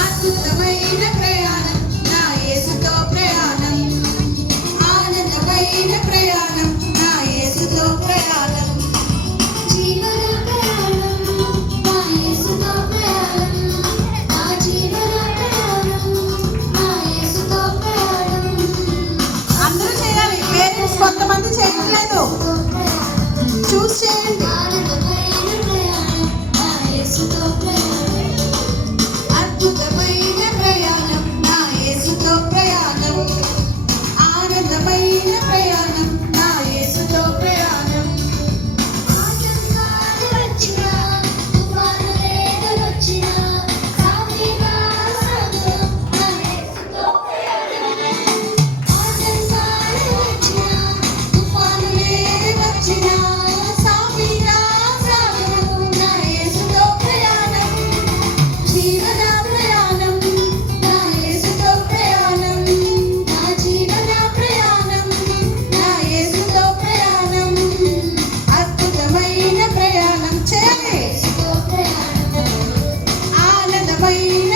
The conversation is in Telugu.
అద్భుతమైన ప్రయాణం నా యేసుతో ప్రయాణం, ఆనందమైన ప్రయాణం నా యేసుతో ప్రయాణం, జీవన ప్రయాణం నా యేసుతో ప్రయాణం, నా జీవన ప్రయాణం నా యేసుతో ప్రయాణం. అందరూ చేయాలి. పేరెంట్స్ కొంతమంది చేయట్లేదు, చూస్ చేయండి. ఆనందమైన ప్రయాణం నా యేసుతో ప్రయాణం, అద్భుతమైన ప్రయాణం నా యేసుతో ప్రయాణం, ఆనందమైన ప్రయాణం నా యేసుతో ప్రయాణం. ఆటంకాలు వచ్చినా తుఫానులు ఎదురొచ్చినా సాఫీగా సాగుతాం నా యేసుతో ప్రయాణం. ఆటంకాలు వచ్చినా తుఫానులే వచ్చినా సాఫీగా సాగను నా యేసుతో ప్రయాణం, జీవన ప్రయాణం నా యేసుతో ప్రయాణం, నా జీవన ప్రయాణం నా యేసుతో ప్రయాణం, అద్భుతమైన ప్రయాణం చేయాలి, యేసుతో ప్రయాణం. ఆనందమైన